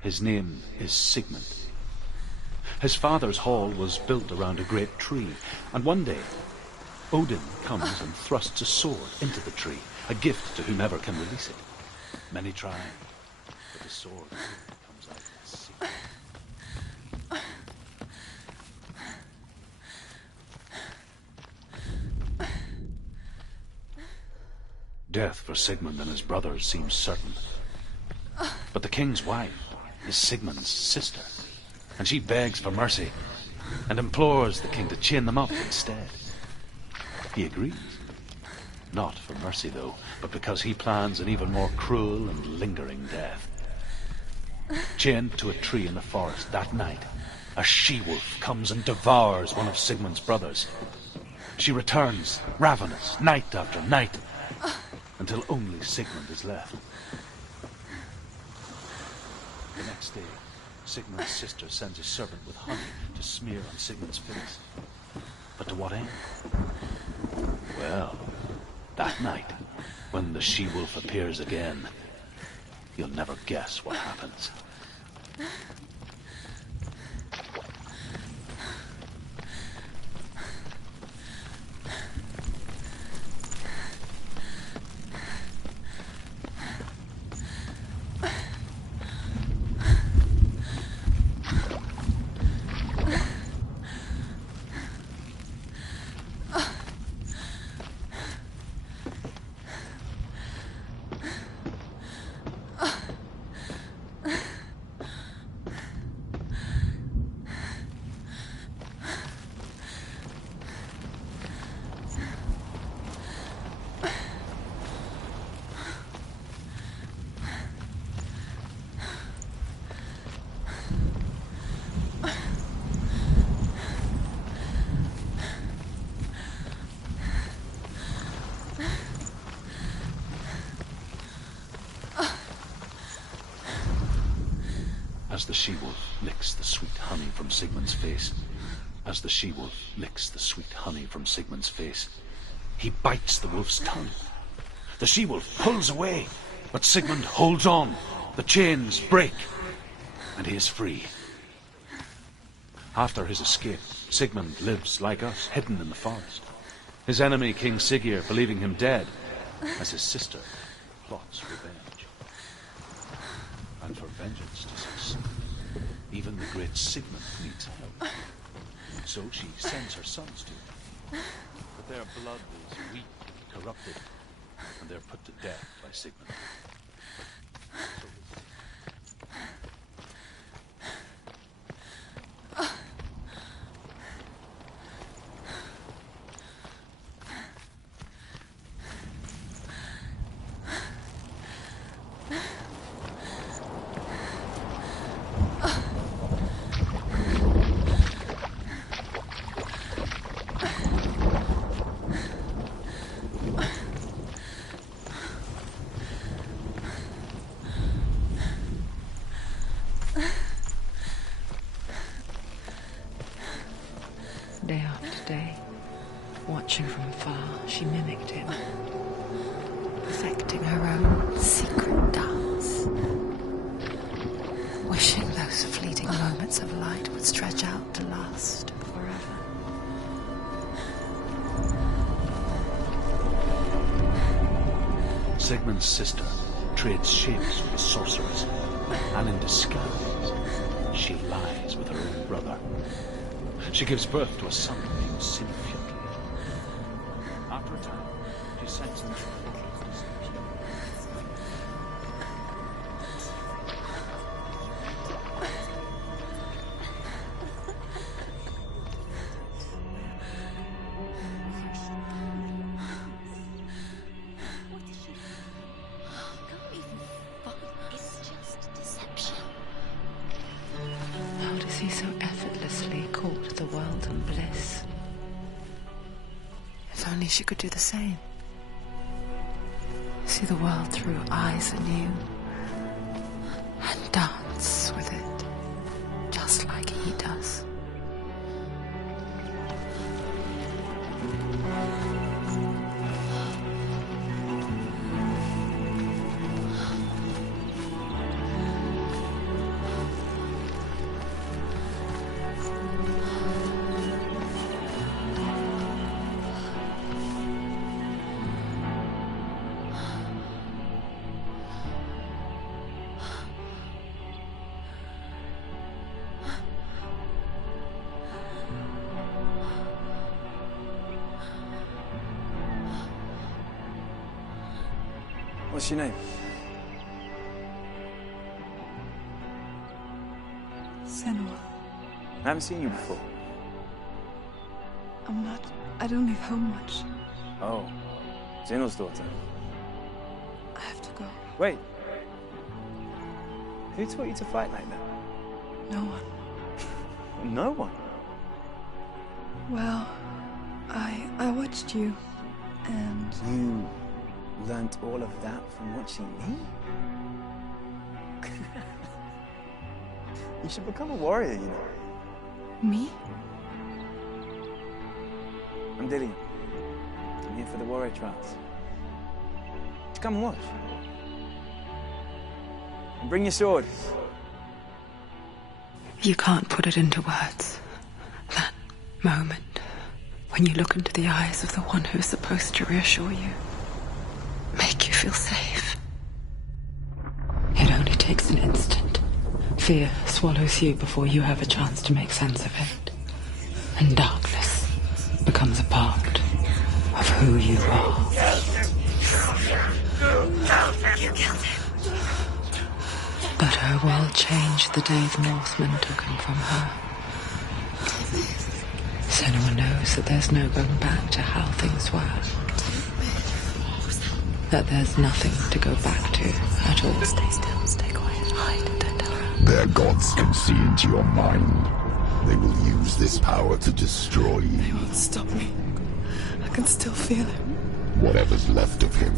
His name is Sigmund. His father's hall was built around a great tree, and one day Odin comes and thrusts a sword into the tree, a gift to whomever can release it. Many try, but the sword comes out in secret. Death for Sigmund and his brothers seems certain. But the king's wife is Sigmund's sister, and she begs for mercy and implores the king to chain them up instead. He agrees. Not for mercy, though, but because he plans an even more cruel and lingering death. Chained to a tree in the forest that night, a she-wolf comes and devours one of Sigmund's brothers. She returns, ravenous, night after night, until only Sigmund is left. The next day, Sigmund's sister sends a servant with honey to smear on Sigmund's face. But to what end? Well, that night, when the she-wolf appears again, you'll never guess what happens. As the she-wolf licks the sweet honey from Sigmund's face, as the she-wolf licks the sweet honey from Sigmund's face, he bites the wolf's tongue. The she-wolf pulls away, but Sigmund holds on. The chains break, and he is free. After his escape, Sigmund lives like us, hidden in the forest. His enemy, King Siggeir, believing him dead, as his sister plots revenge. And for vengeance to succeed, even the great Sigmund needs help. So she sends her sons to him. But their blood is weak and corrupted, and they're put to death by Sigmund. Day after day, watching from afar, she mimicked him, perfecting her own secret dance, wishing those fleeting moments of light would stretch out to last forever. Sigmund's sister trades shapes with the sorceress, and in disguise, she lies with her own brother. She gives birth to a son named Senua. After a time, she sends him to the forest. It's just deception. How does he so effortlessly court the world and bliss? If only she could do the same. See the world through eyes anew and dance with it, just like he does. What's your name? Senua. I haven't seen you before. I don't leave home much. Oh, Zenua's daughter. I have to go. Wait. Who taught you to fight like that? No one. No one. Well, I watched you, and... You learnt all of that from watching me? You should become a warrior, you know. Me? I'm Dillian. I'm here for the warrior trials. Just come and watch. And bring your sword. You can't put it into words. That moment when you look into the eyes of the one who's supposed to reassure you, make you feel safe. It only takes an instant. Fear swallows you before you have a chance to make sense of it. And darkness becomes a part of who you are. You killed him. But her world changed the day the Northmen took him from her. Senua knows that there's no going back to how things were. That there's nothing to go back to at all. Stay still, stay quiet, hide, don't tell her. Their gods can see into your mind. They will use this power to destroy you. They won't stop me. I can still feel it. Whatever's left of him,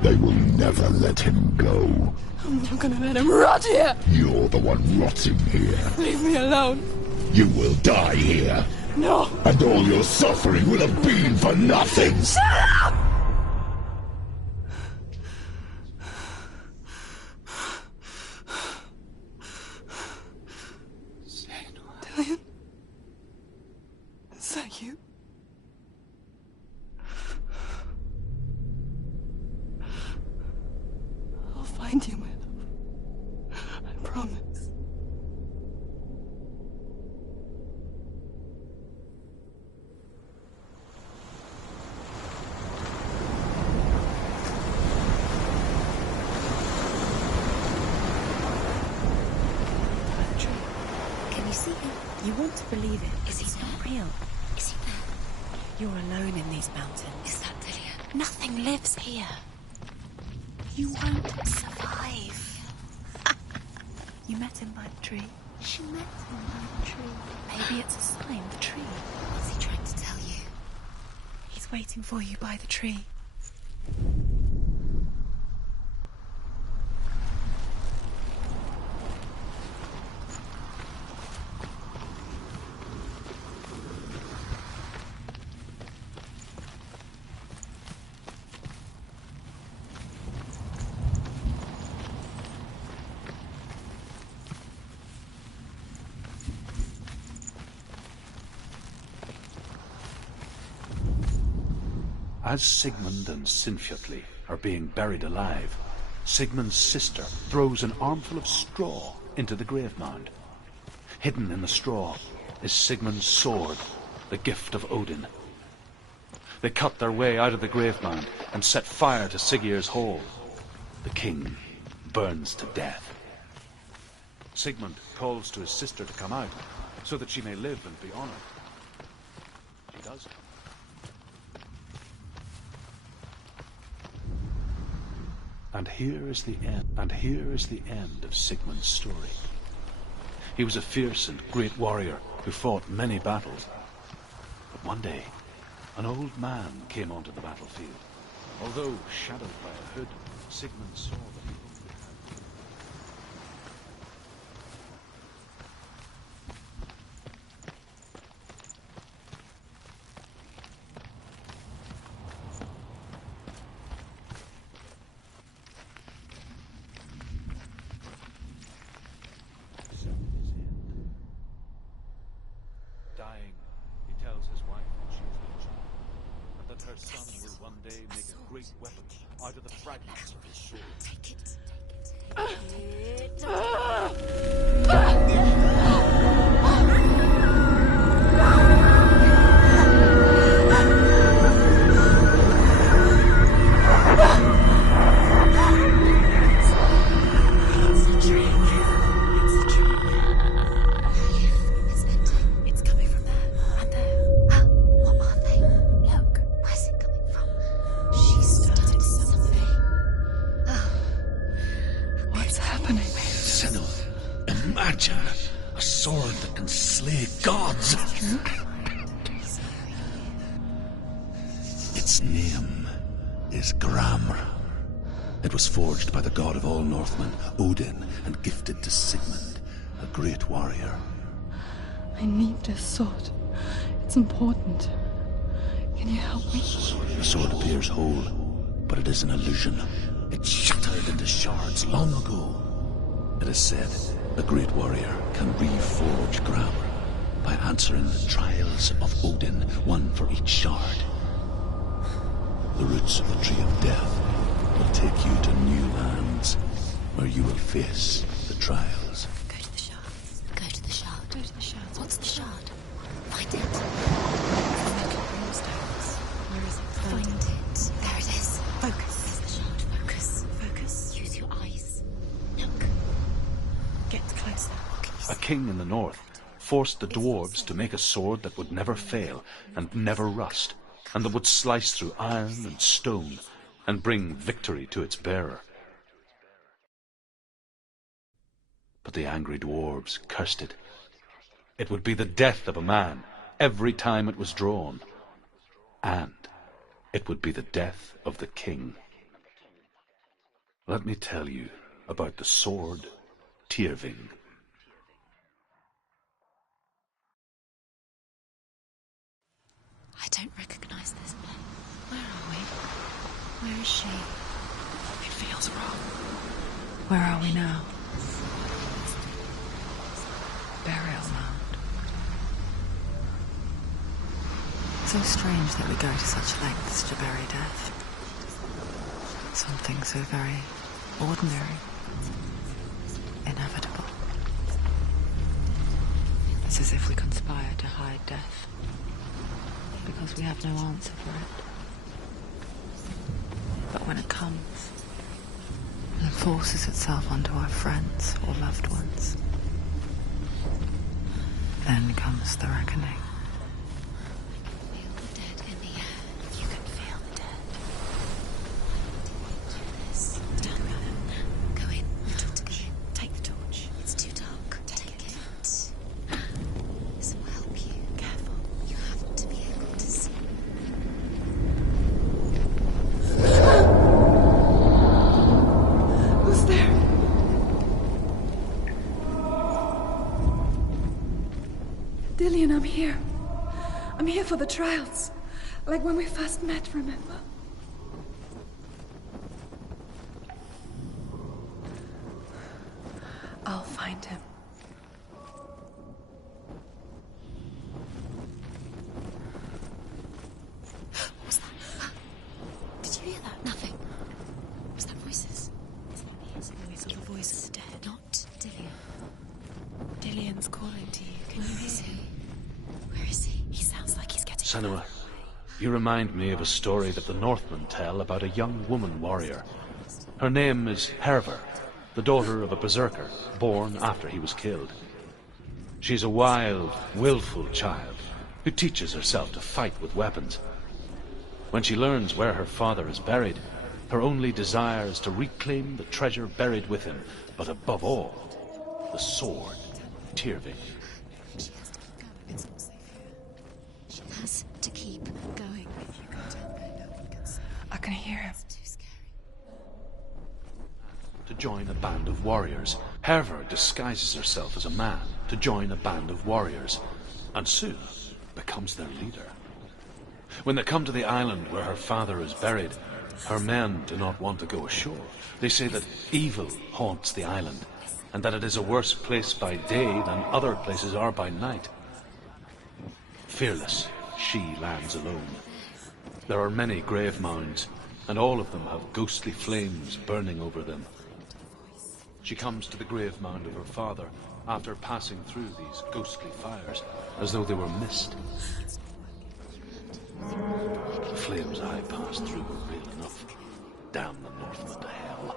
they will never let him go. I'm not gonna let him rot here! You're the one rotting here. Leave me alone! You will die here. No! And all your suffering will have been for nothing. Shut up! Dillian? Is that you? I'll find you, my love. I promise. Can you see him? You want to believe it. Is he not real? Is he there? You're alone in these mountains. Is that Dillian? Nothing lives here. You won't survive. You met him by the tree. She met him by the tree. Maybe it's a sign, the tree. What's he trying to tell you? He's waiting for you by the tree. As Sigmund and Sinfjotli are being buried alive, Sigmund's sister throws an armful of straw into the grave mound. Hidden in the straw is Sigmund's sword, the gift of Odin. They cut their way out of the grave mound and set fire to Siggeir's hall. The king burns to death. Sigmund calls to his sister to come out so that she may live and be honored. She does. And here is the end of Sigmund's story. He was a fierce and great warrior who fought many battles. But one day, an old man came onto the battlefield. Although shadowed by a hood, Sigmund saw that he only had... Dying, he tells his wife that she is the child, and that her son will one day make a great weapon out of the fragments of his sword. Take it. Imagine a sword that can slay gods. Its name is Gramr. It was forged by the god of all Northmen, Odin, and gifted to Sigmund, a great warrior. I need this sword. It's important. Can you help me? The sword appears whole, but it is an illusion. It shattered into shards long ago. It is said a great warrior can reforge Gramr by answering the trials of Odin, one for each shard. The roots of the Tree of Death will take you to new lands, where you will face the trials. Go to the shard. Go to the shard. Go to the shard. What's the shard? Find it. Where is it? Find it. There it is. Focus. There's the shard. Focus. Focus. Use your eyes. Look. Get closer. What can you see? A king in the north forced the dwarves to make a sword that would never fail and never rust, and that would slice through iron and stone and bring victory to its bearer. But the angry dwarves cursed it. It would be the death of a man every time it was drawn, and it would be the death of the king. Let me tell you about the sword Tyrving. I don't recognize this place. Where are we? Where is she? It feels wrong. Where are we now? Burial mound. So strange that we go to such lengths to bury death. Something so very ordinary, inevitable. It's as if we conspire to hide death, because we have no answer for it. But when it comes, and forces itself onto our friends or loved ones, then comes the reckoning. Feel the dead in the air. You can feel the dead. Do this. Down the other. Go in. Talk to go in. Take the torch. It's too dark. Take it. This will help you. Careful. You have to be able to see. Who's there? Dillian, I'm here. I'm here for the trials. Like when we first met, remember? I'll find him. What was that? Did you hear that? Nothing. Was that voices? It's the voice of the dead. Not Dillian. Dillian's calling to you. Can you hear him? Where is he? He sounds like he's getting... Senua, you remind me of a story that the Northmen tell about a young woman warrior. Her name is Hervor, the daughter of a berserker, born after he was killed. She's a wild, willful child who teaches herself to fight with weapons. When she learns where her father is buried, her only desire is to reclaim the treasure buried with him, but above all, the sword, Tyrving. She has to keep going. If you go down there, no one can see. I can hear him. It's too scary. To join a band of warriors, Hervor disguises herself as a man to join a band of warriors, and soon becomes their leader. When they come to the island where her father is buried, her men do not want to go ashore. They say that evil haunts the island, and that it is a worse place by day than other places are by night. Fearless, she lands alone. There are many grave mounds, and all of them have ghostly flames burning over them. She comes to the grave mound of her father after passing through these ghostly fires, as though they were mist. The flames I passed through were real enough. Damn the Northmen to hell.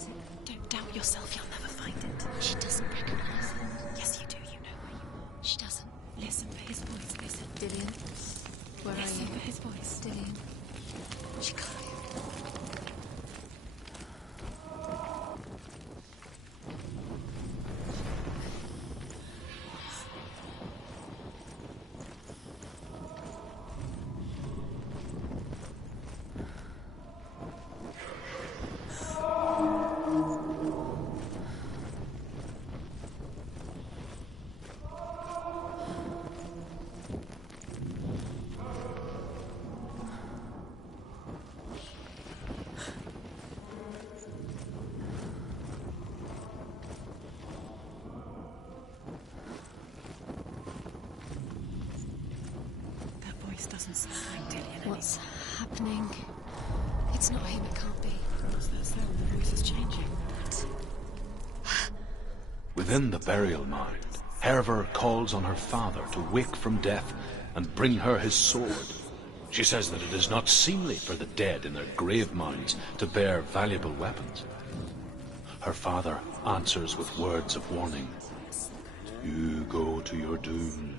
Is it? Don't doubt yourself, you'll never find it. She doesn't recognize it. Yes, you do. You know where you are. She doesn't. Listen for his voice. Listen. Dillian, where are you? Listen for his voice. Dillian. She can't. Doesn't sound like Dillian. What's happening? It's not him, it can't be. What's that sound? The voice is changing. Within the burial mound, Herver calls on her father to wake from death and bring her his sword. She says that it is not seemly for the dead in their grave mounds to bear valuable weapons. Her father answers with words of warning. You go to your doom.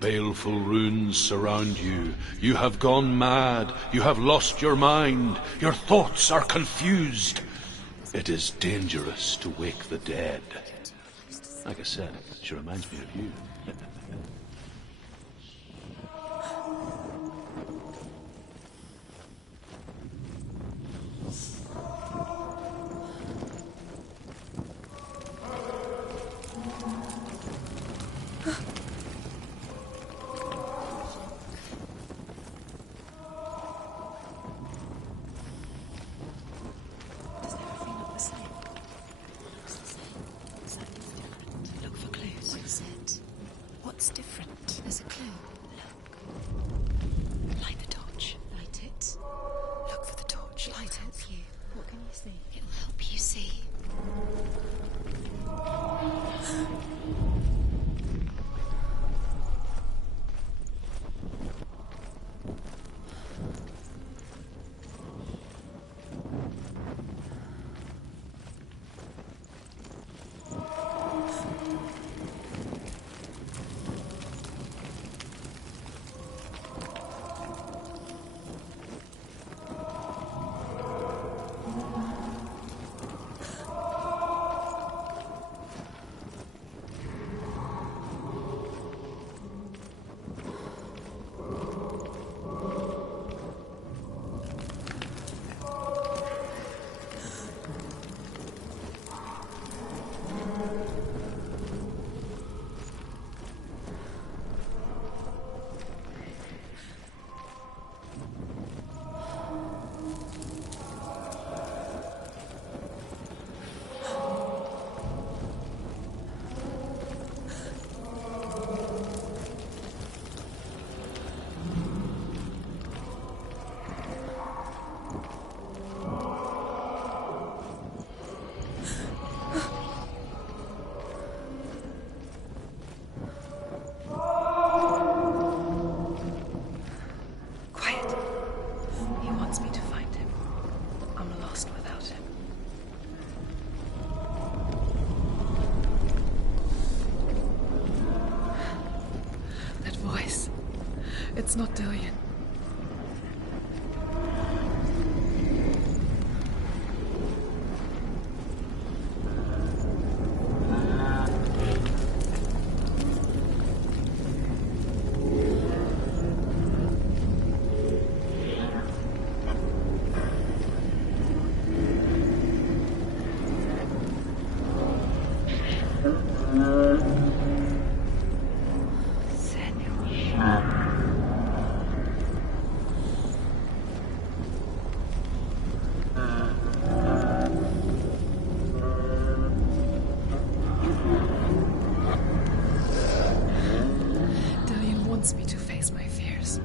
Baleful runes surround you. You have gone mad. You have lost your mind. Your thoughts are confused. It is dangerous to wake the dead. Like I said, she reminds me of you. What's different? There's a clue. Look. Light the torch. Light it. Look for the torch. Light it. Help you. What can you see? It'll help you see. It's not Dillian. Wants me to face my fears.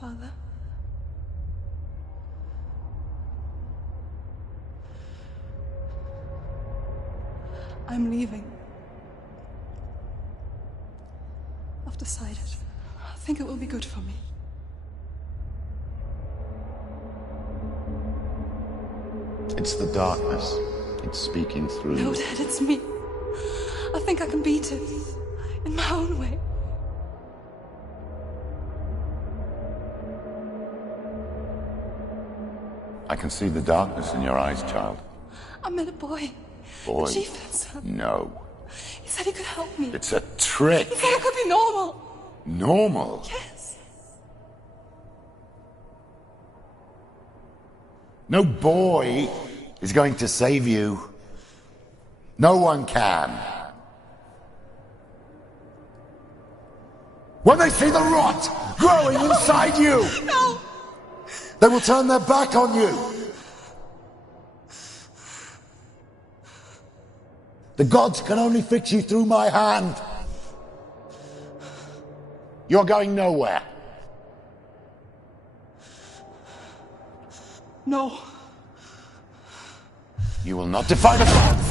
Father? I'm leaving. I've decided. I think it will be good for me. It's the darkness. It's speaking through No, you. Dad, it's me. I think I can beat it. In my own way. I can see the darkness in your eyes, child. I met a boy. Boy. The chieftain's son. No. He said he could help me. It's a trick. He said I could be normal. Normal? Yes. No boy is going to save you. No one can. When they see the rot growing inside you, No! they will turn their back on you. The gods can only fix you through my hand. You're going nowhere. No. You will not defy the gods.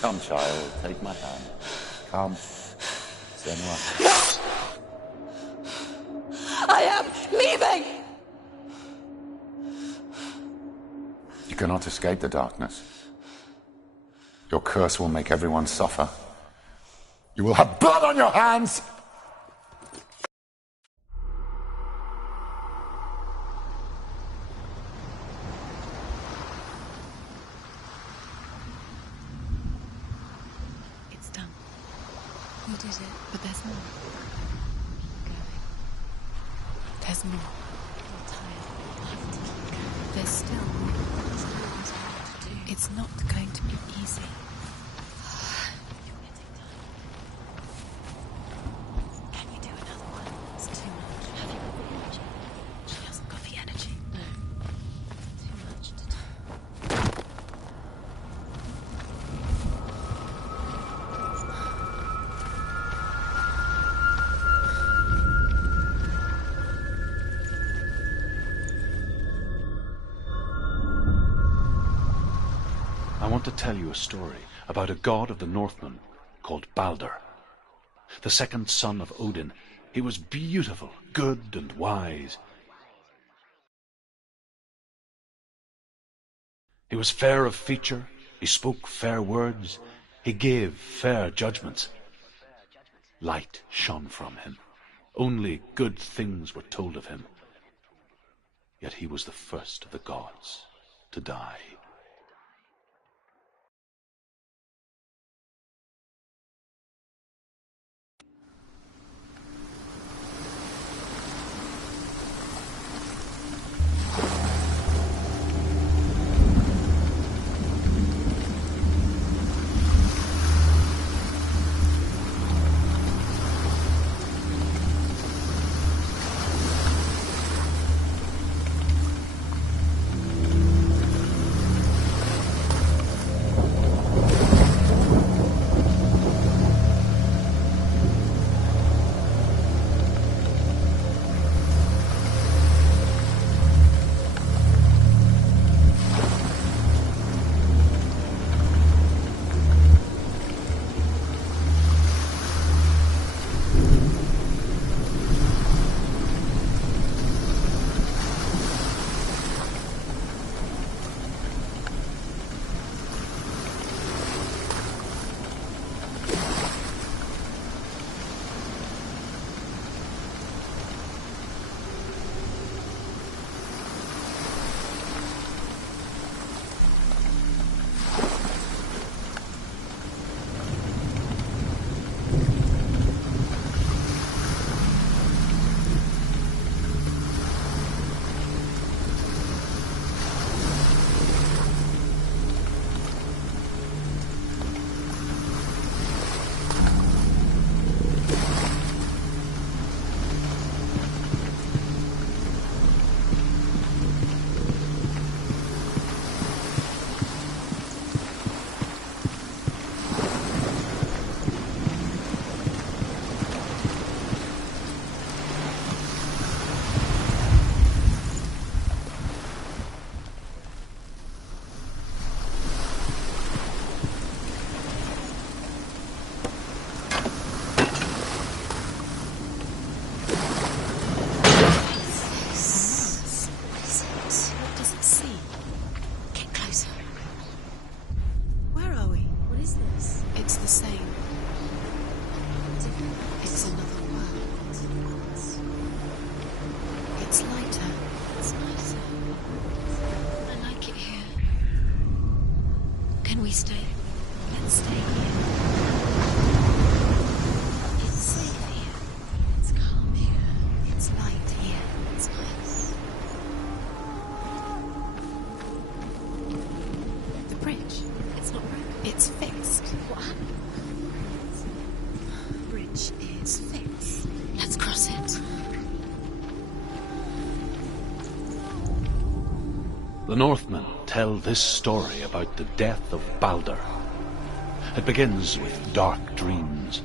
Come, child, take my hand. Come. Senua. I am leaving! You cannot escape the darkness. Your curse will make everyone suffer. You will have blood on your hands! It's done. You did it. But there's more. Keep going. There's more. You're tired. You have to keep going. There's still more. It's always hard to do. It's not going to be easy. You're getting tired. Can you do another one? It's too much. Have you got the energy? She hasn't got the energy. No. Too much to do. I want to tell you a story about a god of the Northmen called Balder. The second son of Odin. He was beautiful, good, and wise. He was fair of feature, he spoke fair words, he gave fair judgments. Light shone from him. Only good things were told of him. Yet he was the first of the gods to die. It's lighter. It's nicer. I like it here. Can we stay? Let's stay here. It's safe here. It's calm here. It's light here. It's nice. The bridge. It's not broken. It's fixed. What happened? The bridge is fixed. Let's cross it. The Northmen tell this story about the death of Baldur. It begins with dark dreams.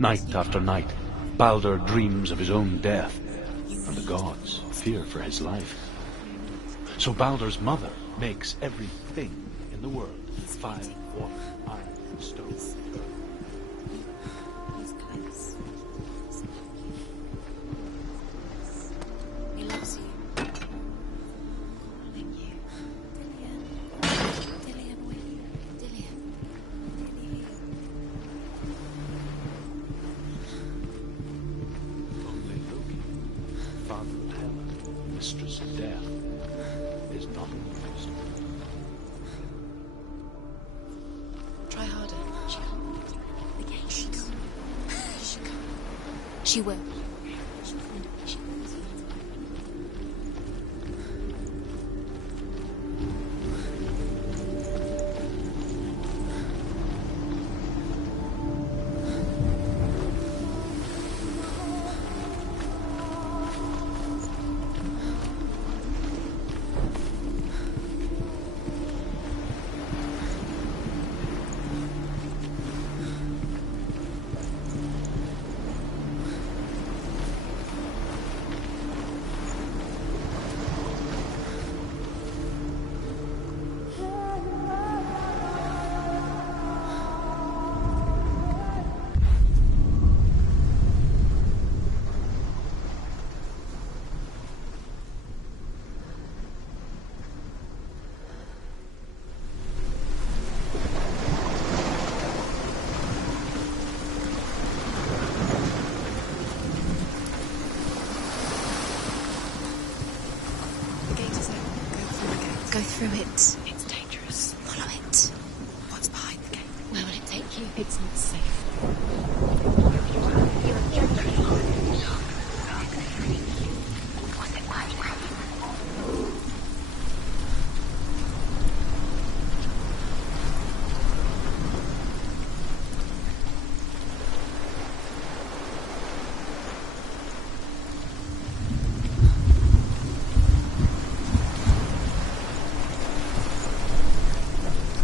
Night after night, Baldur dreams of his own death, and the gods fear for his life. So Baldur's mother makes everything in the world: fire, water, iron, and stone. He's close. He loves you. Calling you. Dillian. Dillian, wait. Dillian. Only Loki, father of Hela, mistress of death, is not amused. Try harder. She can't. The gate. She can't. She can't. She will. She'll find a way. She will. Go through it. It's dangerous. Follow it. What's behind the gate? Where will it take you? It's not safe.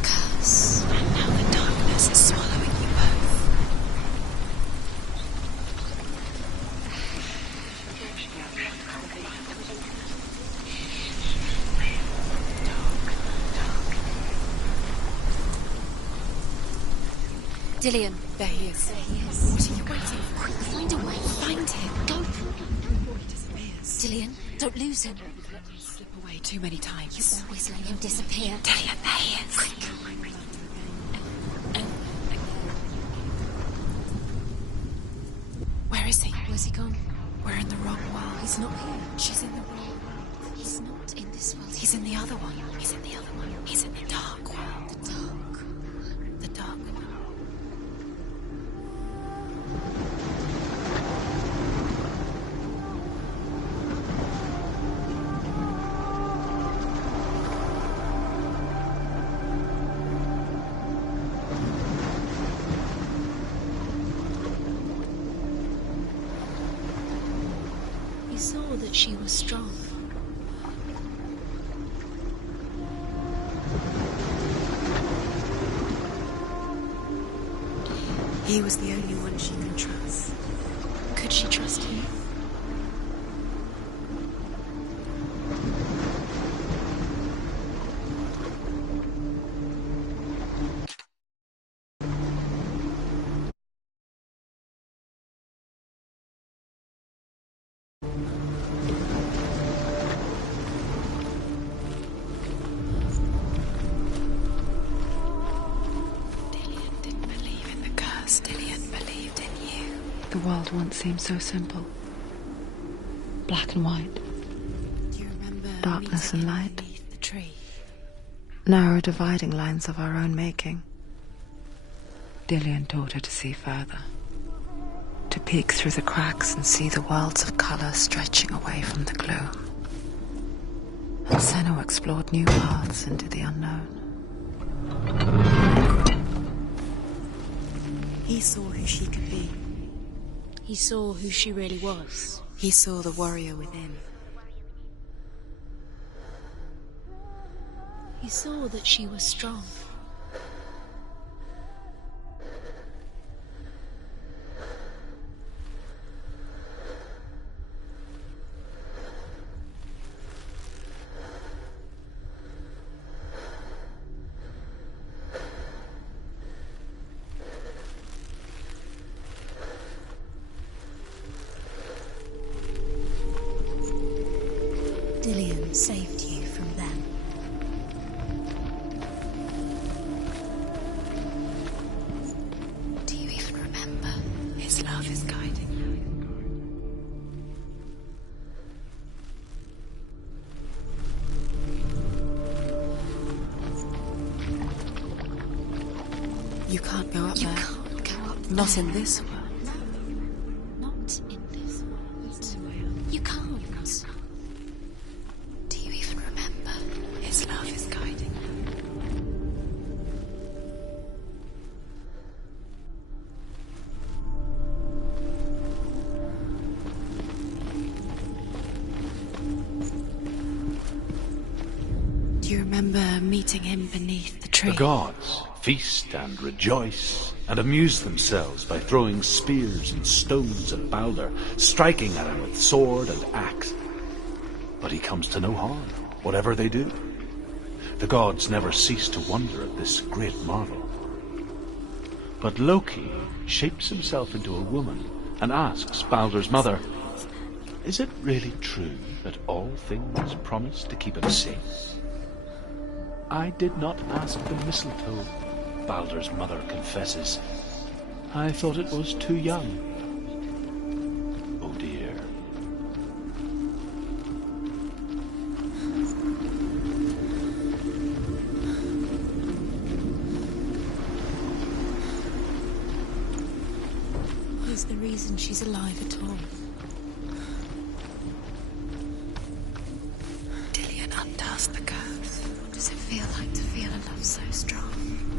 Curse. And now the darkness is swallowing you both. Dillian. There he is. There he is. What are you waiting for? Quick, find a way. Find him. Go. Before he disappears. Dillian, don't lose him. You slip away too many times. You always let him disappear. Dillian, there he is. Quick. Where is he? Where's he gone? We're in the wrong world. He's not here. She's in the wrong world. He's not in this world. He's in the other one. He's in the other one. He's in the dark world. The dark. The dark world. He saw that she was strong. He was the only one she could trust. Could she trust him? The world once seemed so simple. Black and white, darkness and meeting him light. beneath the tree. Narrow dividing lines of our own making. Dillian taught her to see further. To peek through the cracks and see the worlds of colour stretching away from the gloom. And Senua explored new paths into the unknown. He saw who she could be. He saw who she really was. He saw the warrior within. He saw that she was strong. Dillian saved you from them. Do you even remember? His love is guiding you. You can't go up there. You can't go up Not there. in this world. Not in this world. You can't. Do you even remember? His love is guiding you. Do you remember meeting him beneath the tree? The gods feast and rejoice and amuse themselves by throwing spears and stones at Balder, striking at him with sword and axe. But he comes to no harm, whatever they do. The gods never cease to wonder at this great marvel. But Loki shapes himself into a woman and asks Balder's mother, "Is it really true that all things promise to keep him safe?" "I did not ask the mistletoe," Balder's mother confesses. "I thought it was too young." Oh dear. What is the reason she's alive at all? Dillian undoes the curse. What does it feel like to feel a love so strong?